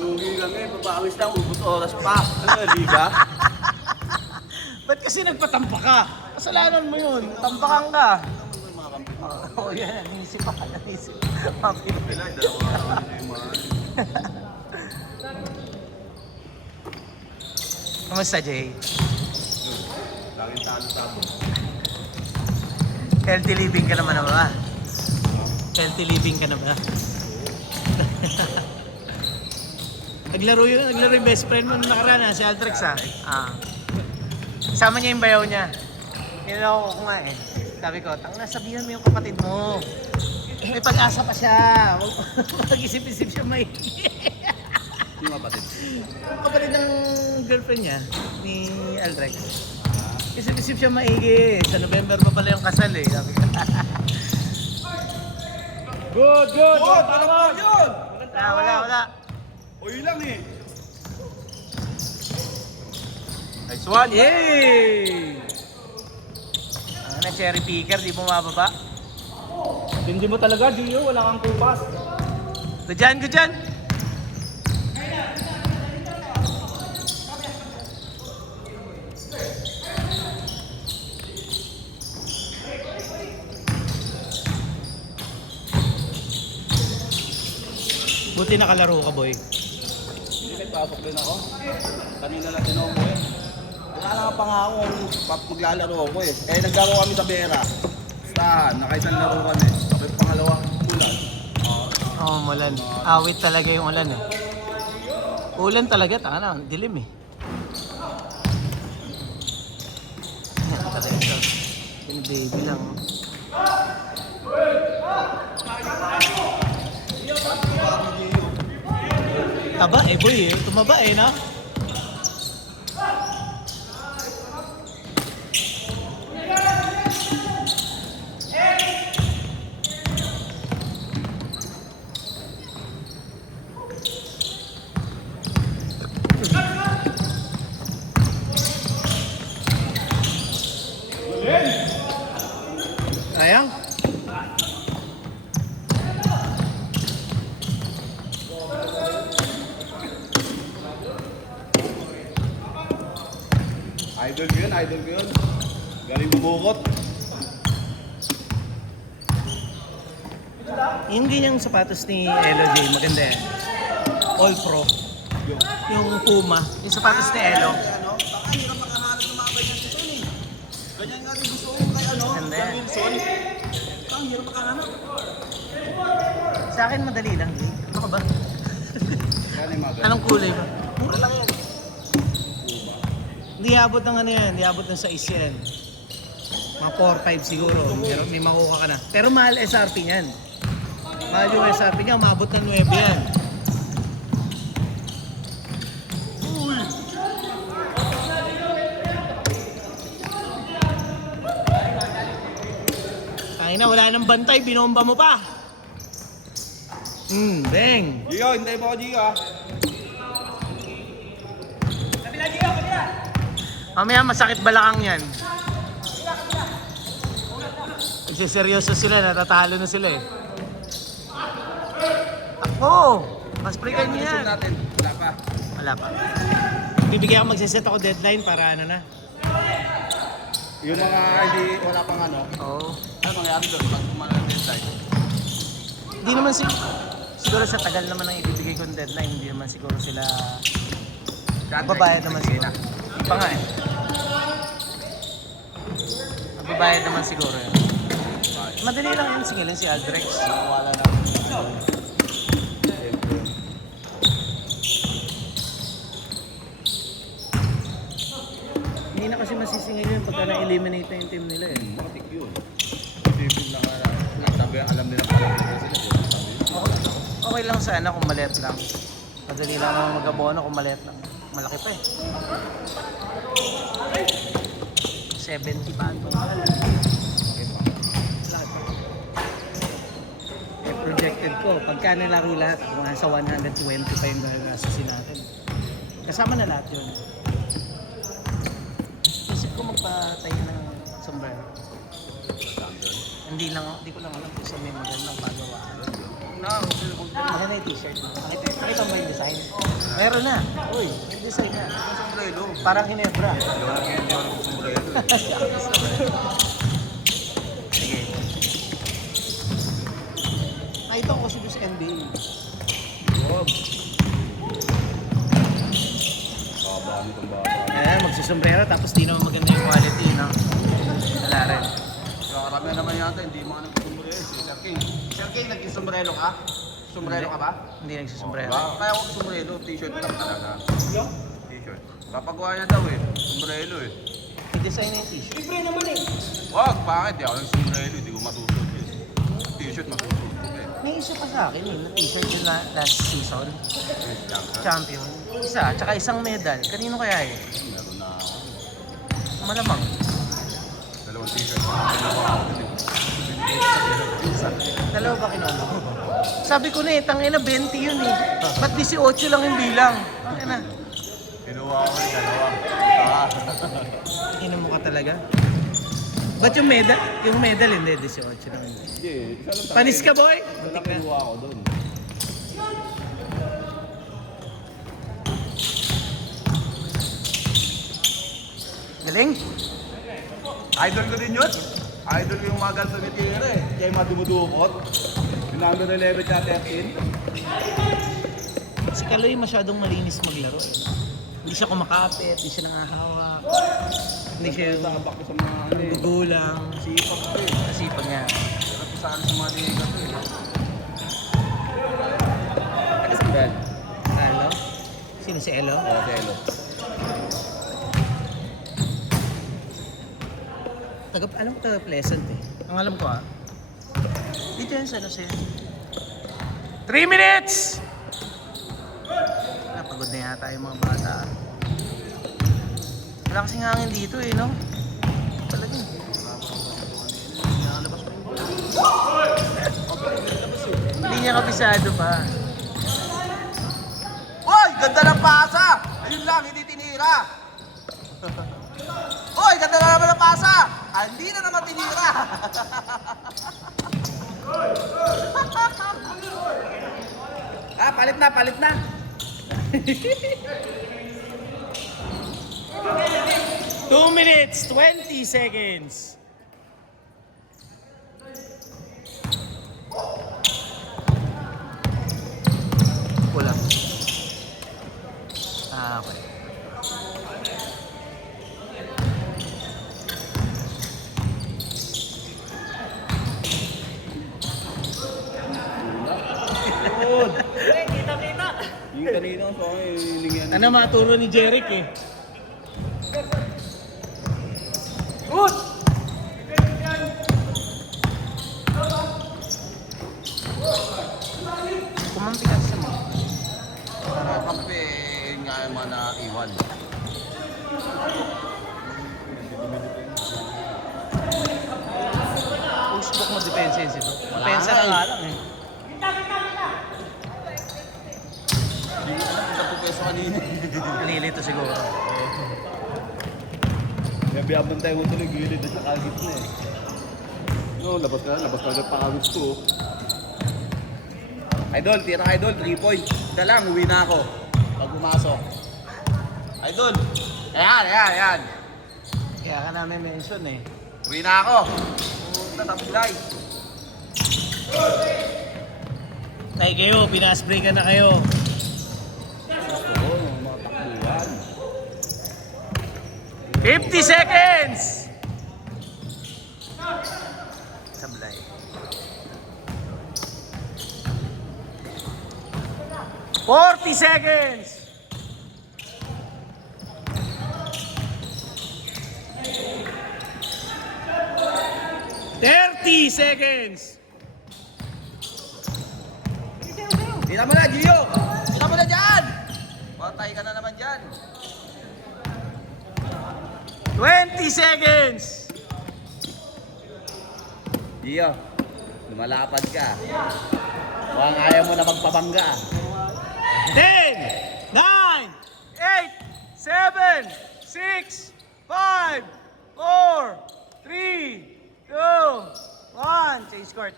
Lugi kami, papawis lang, ubus oras pa. Ano, liga? Ba't kasi nagpatampa ka? Kasalanan mo yun. Tampakan ka. Oo, yan. Nanisip pa. Nanisip. Pila, dalawa yung mga. Kamusta, Jay? Laging talo-talo. Healthy living ka naman ba? Healthy living ka na ba? Naglaro yung best friend mo nung nakaraan, si Aldrex ha. Kasama niya yung bayaw niya. Tinanong ko nga eh. Sabi ko, sabihan mo yung kapatid mo. May pag-asa pa siya. Mag-isip-isip siya maigi. Yung kapatid. Kapatid ng girlfriend niya, ni Aldrex. Isip-isip siya maigi. Sa November pa pala yung kasal eh. Sabi ko. Good! Ano po yun? Wala. O yun lang eh. Nice one! Yay! Ang na cherry picker, di mo mababa. Hindi mo talaga, Gio. Wala kang kupas. Good dyan! Buti nakalaro ka, boy. Hindi, nagpasok din ako. Kanina lang tinong ko eh. Wala lang pa nga ako maglalaro ako eh. Eh, naglaro kami sa Bera. Stahan, nakaisang laro kami. Tapos pangalawa, ulan. Oo, mulan. Awit talaga yung ulan eh. Ulan talaga, dilim eh. Yan talaga ito. Yung baby lang. Taba eh boy eh. Tumaba eh no? Sayang. Idol ko yun. Galing bumukot. Yung ganyang sapatos ni Elo J, maganda yan. All Pro. Yung Puma. Yung sapatos ni Elo. Ano? Baka hirap makahanap ng mga ganyan dito eh. Ganyan nga rin gusto ko kay ano? Ganda Kay yan. Wilson. Baka hirap makahanap. Sa akin madali lang. Jay. Ano ka ba? Yan yung mga ganyan. Anong kulay ba? Mura lang yan. Hindi abot ng ano yan. Hindi abot ng 6 yan. Mga 4-5 siguro. Pero may makuha ka na. Pero mahal SRP niyan. Mahal yung SRP niya. Umabot ng 9 yan. Kaya na, wala nang bantay. Binomba mo pa. Bang. Gio, hintay mo ako Gio ah. Mamaya masakit balakang yan. Nagsiseryoso sila, natatalo na sila eh. Ako! Mas pre-kan niyo yan. Natin. Wala pa. Wala pa. Bibigyan ako, magsiset ako deadline para ano na. Yung mga hindi, wala pang ano. Oo. Ano mangyari doon? Pag kumalang deadline? Hindi naman siguro sa tagal naman ang ibibigay kong deadline, hindi naman siguro sila babayad naman siguro. Pa nga eh. Babayad naman siguro yun. Madali lang yun, sige lang si Aldrex. Wala na. Hindi na kasi masisingil yun pagka na-eliminate na yung team nila eh. Matik yun. Isipin lang nga. Sabi, alam nila pala sila. Okay lang sana kung maliit lang. Madali lang naman mag-abono kung maliit lang. Malaki pa eh. 70 pa ito. Eh, projected ko, pagka nalaro lahat, nasa 120 pa yung gagasasin natin. Kasama na lahat yun. Isip ko magpatayo ng sombrero. Hindi ko lang alam kung saan may magandang pagawaan. Huwag na. Maganda yung t-shirt mo. Nakita mo yung design? Meron na. Uy, may design na. Ang sombrero. Parang Hinebra. Hindi ako ng sombrero. Sige. Nakita ko kasi doon sa NBA. Huwag. Baba nitong baba. Ayan, magsusombrero tapos di naman maganda yung quality, no? Wala rin. Kaya karamihan naman yata, hindi mga nag-sombrero. Si Sir King. Sir King, nag-sombrero ka? Sombrero ka ba? Hindi nagsusombrero. Kaya ako sombrero, t-shirt lang talaga. T-shirt. Papagawa niya daw eh. Sombrero eh. May design na yung t-shirt. Wag, bakit? Di ako ng sombrero, hindi ko masusunod eh. T-shirt masusunod ko eh. May isa pa sa akin na t-shirt yung last season. Yes, lang. Champion. Isa, tsaka isang medal. Kanino kaya eh? Meron na ako. Malamang. Dalawang t-shirt. Dalawa ako din eh. Dalawa ba kinuha ko? Sabi ko na eh, tangina 20 yun eh. Ba't 18 lang yung bilang? Tangina. Kinuha ko ng dalawa. Ino mo ka talaga? Ba't yung medal? Yung medal hindi, 18 lang. Hindi, isa lang Panis ka boy? Wala kinuha ako doon. Galing? Idol ko din yun. Idol ko yung mga ganito ni Tira eh. Kaya yung mga dumudukot. Yung number 11 at 13. Si Kaloy masyadong malinis maglaro eh. Hindi siya kumakapit, hindi siya nangahawak. Hindi siya yung Nakabak ko sa mga ano eh. gugulang. Sipag ko eh. Kasipag niya. Pero saan sa mga liga to eh. Ano si Ben? Elo? Sino si Elo? Oo, Telo. Alam ko taga Pleasant eh. Ang alam ko ah. Dito yan sa ano sa'yo. 3 minutes! Napagod na yata yung mga bata. Wala kasing hangin dito eh, no? Talaga eh. Nakalabas ko yung bola. Hindi niya kabisado pa. Hoy! Ganda ng pasa! Ayun lang, hindi tinira. Hoy! Ganda na naman ng pasa! Ah, hindi na naman tinira. Palit na, palit na. 2 minutes, 20 seconds. Kulang. Okay. Good. Yung kanina ko sa akin, lingan. Ano maturo ni Jeric eh? Good! Kumampi ka sa mo. Para kape, nga yung mga naiwan. Pushbook mo depensa yun sito. Depensa na nga lang eh. Hindi ko alam kung sa peso kanina. Nalilito siguro. Kaya biyabantay mo tuloy, gilid at saka gitna eh. No, labas ka agad pakagos ko. Idol, tira ka idol, 3 points. Isa lang, uwi na ako. Pag pumasok. Idol! Ayan. Kaya ka namin mention eh. Uwi na ako. Tatabilay. Tay kayo, pinaspray ka na kayo. Gusto ko, yung mga takbuhan. 50 seconds! Sablay. "40 seconds! "30 seconds! Tira mo na, Gio! Tira mo na dyan! Patay ka na naman dyan. 20 seconds! Gio, lumalapad ka. Mukhang ayaw mo na magpabangga. 10, 9, 8, 7, 6, 5, 4, 3, 2, 1. Space court.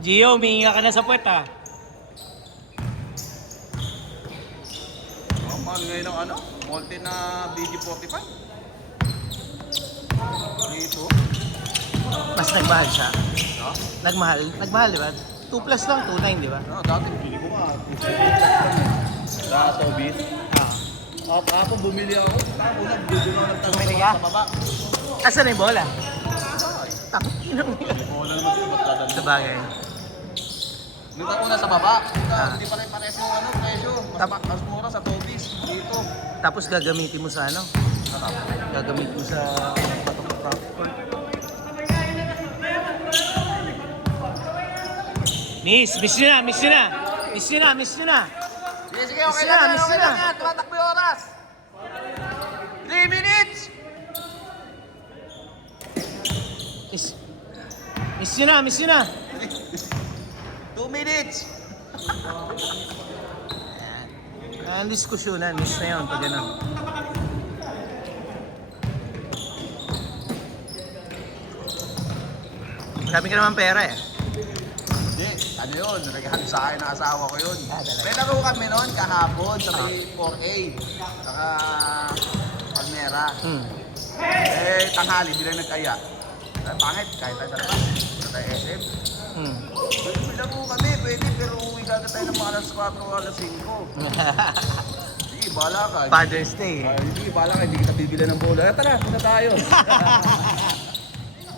Gio, huminga ka na sa puwet ah. Oh, mahal ngayon ng ano? Multi na BG45. Dito. Mas nagmahal siya. No? Nagmahal di ba? 2 plus lang, 2.9 di ba? No, dati bili ko nga. Sa Tobis. Ah. Ako bumili ako. Ako nag-video na Bumili ka? sa baba. Asan na yung bola? Ay, Takinang hindi ko na naman yung magdadami. sa bagay. Dito ako na sa baba. Ah. Hindi pa rin pares yung ano, presyo. Mas mura sa Tobis. Dito. Tapos gagamitin mo sa ano? Ano? Gagamitin mo sa patok. Miss nyo na. Miss nyo na. Sige, okay Miss lang na. yan. Tumatakbo yung oras. 3 minutes! Miss nyo na. 2 minutes! Ang diskusyonan, miss na yun pag gano'n. Marami ka naman pera eh. Hindi, ano yun? Regalo sa akin ng asawa ko yun. Talaga? May laro kami noon kahapon sa may 4A. Saka Palmera. Tanghali, di lang nagkaya. Pangit, kahit tayo sa labas. Sa tayo SM. May laro kami, pwede, pero uwi kagad tayo ng mga alas 4 o alas 5. Sige, bahala ka. Father's Day eh. Hindi, bahala ka, hindi kita bibila ng bola. Tara, punta tayo.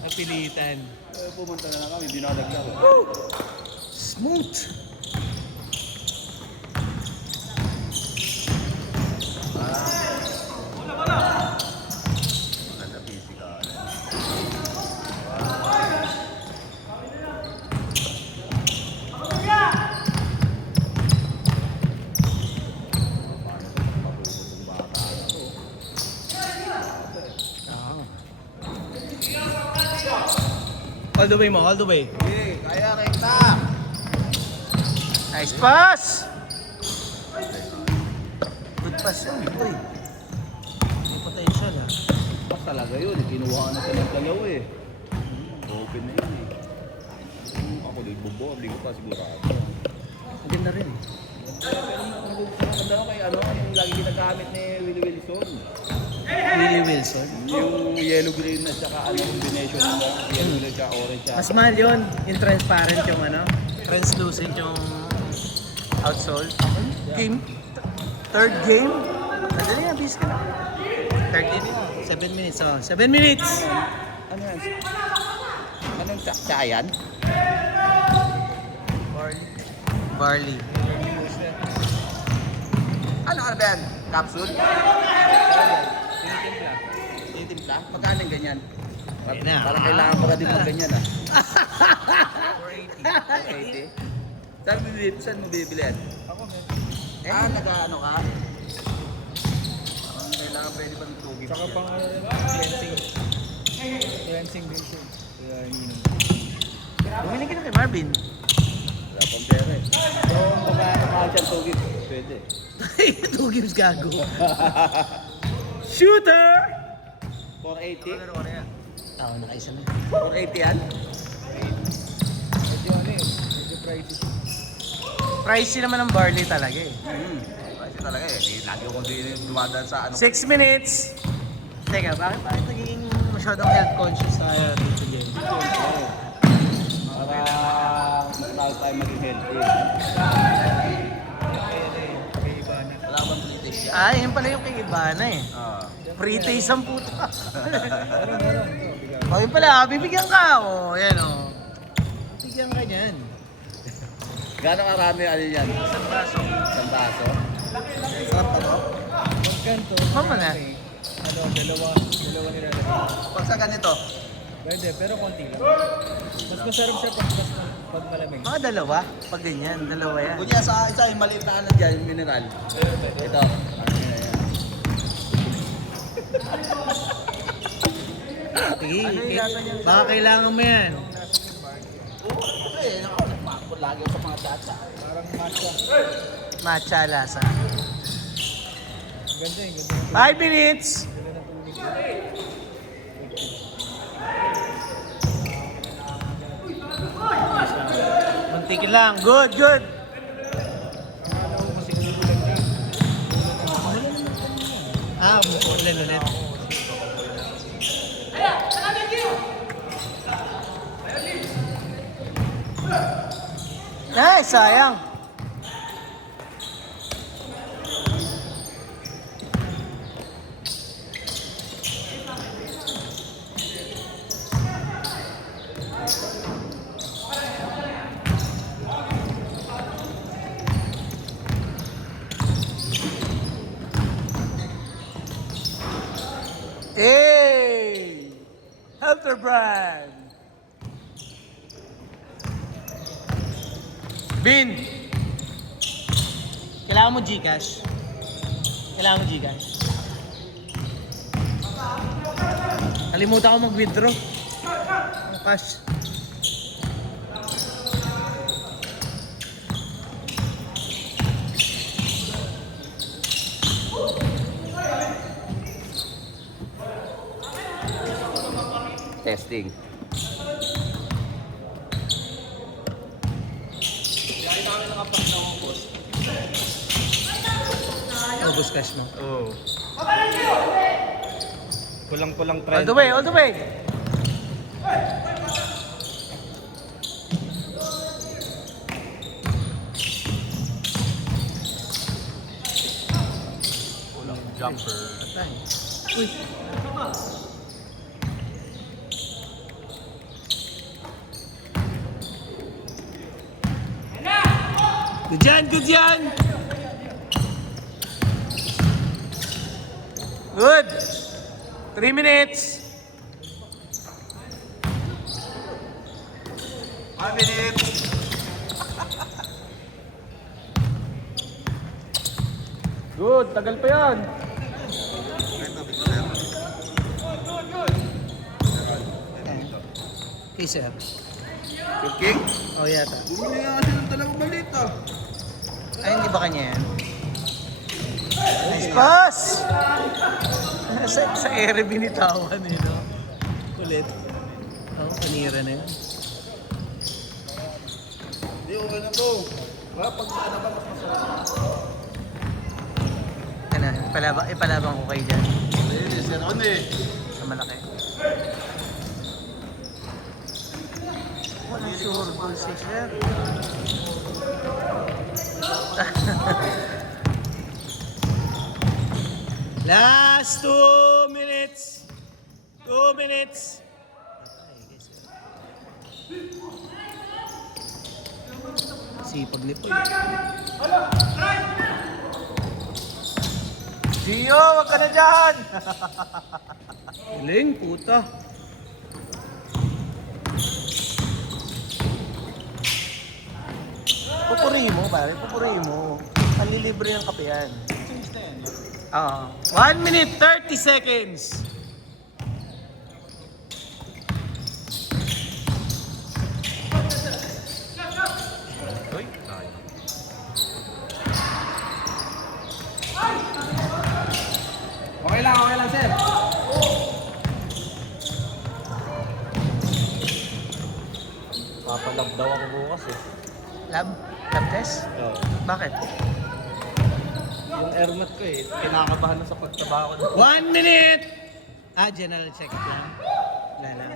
Napilitan. Pumunta na lang kami, dinadaglag. Smooth. Maganda physical. All the way mo, all the way. Okay, kaya rekta. Nice pass! Good pass yun, boy. May potential ah. Pas talaga yun, kinuha na siya ng dalaw eh. Open na yun eh. Ako nagbubo, hindi ko pa sigurado. Maganda rin eh. Pero maganda ko kay ano, yung lagi ginagamit ni Willie Wilson. Willie Wilson. Yung yellow green at saka ano combination ng yellow green at orange. Mas mahal yun. Yung transparent yung ano. Translucent yung outsole. Game. Third game. Madali nga, bis ka na. 7 minutes. Oh, 7 minutes. Ano yan? Anong tsaka yan? Barley. Ano ba yan? Capsule? Tinitimpla? Magkano yung ganyan? Ayun na. Parang kailangan ko na din mag ganyan ah. 480. Saan mo bibili yan? Ako, Nag-ano ka? Parang kailangan pwede pa nagtugib saka siya. pang cleansing. Cleansing din siya. Kaya ininom. Bumili ka na kay Marvin. Wala pang pera eh. So, baka siya tugib. Pwede. 2 games gago. Shooter! 480? Tao na kaisa na. 480 yan? Medyo ano eh. Medyo pricey. Pricey naman ang barley talaga eh. Kasi talaga eh. Lagi akong dumadaan sa ano. 6 minutes. Teka, bakit nagiging masyadong health conscious tayo dito din? Para mas tayo maging healthy. Kaiba na. Wala bang British yan? Ah, yun pala yung kay Ibana eh. Pre-taste ang puto. Meron. Ito, bigaw. O yun pala, bibigyan ka. O, yan o. Bibigyan ka niyan. Gano'ng karami ano yan? Isang braso. Isang baso? Sarap ba to? Pag ganito, Mama na. ano, dalawa nilalagay. Pag sa ganito, Pwede, pero konti lang. Mas masarap siya pag malamig. Baka dalawa. Pag ganyan, dalawa yan. kunya sa isa yung maliit na ano dyan, yung mineral. Ito. Sige, Ano yung lasa niyan? baka kailangan mo yan. Oo, kasi nakapagpapakot lagi ako sa mga tata. Parang matcha. Matcha lasa. Ganda yung ganda. 5 minutes. Ganda ng tubig. Muntik lang. Good, good. Akala ko kasi kinikilan ka. Ulit ulit. Nice, sayang. Hey! Helter brand! Bin! Kailangan mo Gcash? Kailangan mo Gcash? Kalimutan ko mag-withdraw. Ang cash. Testing. Ubus cash mo. Oo. Kulang-kulang All the way, all the way! Kulang jumper. Uy! Good yan, good yan! Good! 3 minutes! 5 minutes. Good, tagal pa yan. Okay, sir. Yung king? Oh, yata. Bumili nga kasi ng dalawang malita. Ay, hindi ba kanya yan? Nice pass! sa ere binitawan eh, no? Kulit. Oh, panira na yun. Hindi, okay na to. Pag saan na ba mas masarap? Ano, ipalabang ko kayo dyan. Hindi, sir, ano eh. Sa malaki. Walang sure goal si sir. Last 2 minutes. 2 minutes. Sipag ni Poy. Gio, wag ka na dyan! Galing, puta. Pupurihin mo, pare. Pupurihin mo. Palilibre ng kape yan. Oo. 1 minute, 30 seconds. Uy, tayo. Okay lang, sir. Papalab daw ako bukas eh. Lab? Lab test? Oo. Bakit? Yung airmat ko eh, kinakabahan na sa pagtrabaho ko. 1 minute! General check lang. Wala lang.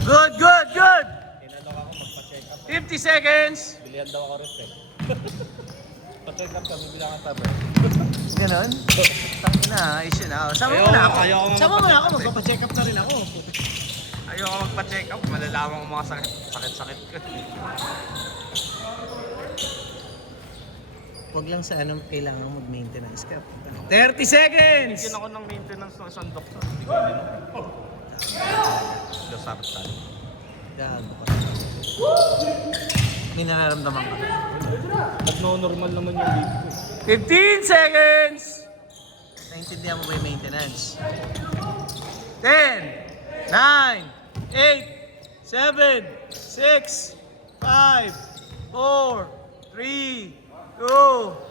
Good, good, good! Tinalok ako magpa-check up. 50 seconds! Bilihan daw ako rin eh. Pa-check up kami bilang ang tabi. Ganon? Tangin na, issue na. Sama mo Ayoko, na ako. ayoko Sama mo na ako, magpa-check up magpapacheck up na rin ako. Ayoko magpa-check up. Malalaman ko mga sakit-sakit ko. Huwag lang sa anong kailangan mag-maintenance ka. 30 seconds! Bigyan ako ng maintenance ng isang doktor. Hindi ko din. Losartan. Gago ka. May nararamdaman ka. Nagno-normal naman yung lead ko. 15 seconds! Naintindihan mo ba yung maintenance? 10, 9, 8, 7, 6, 5, 4, 3, 2,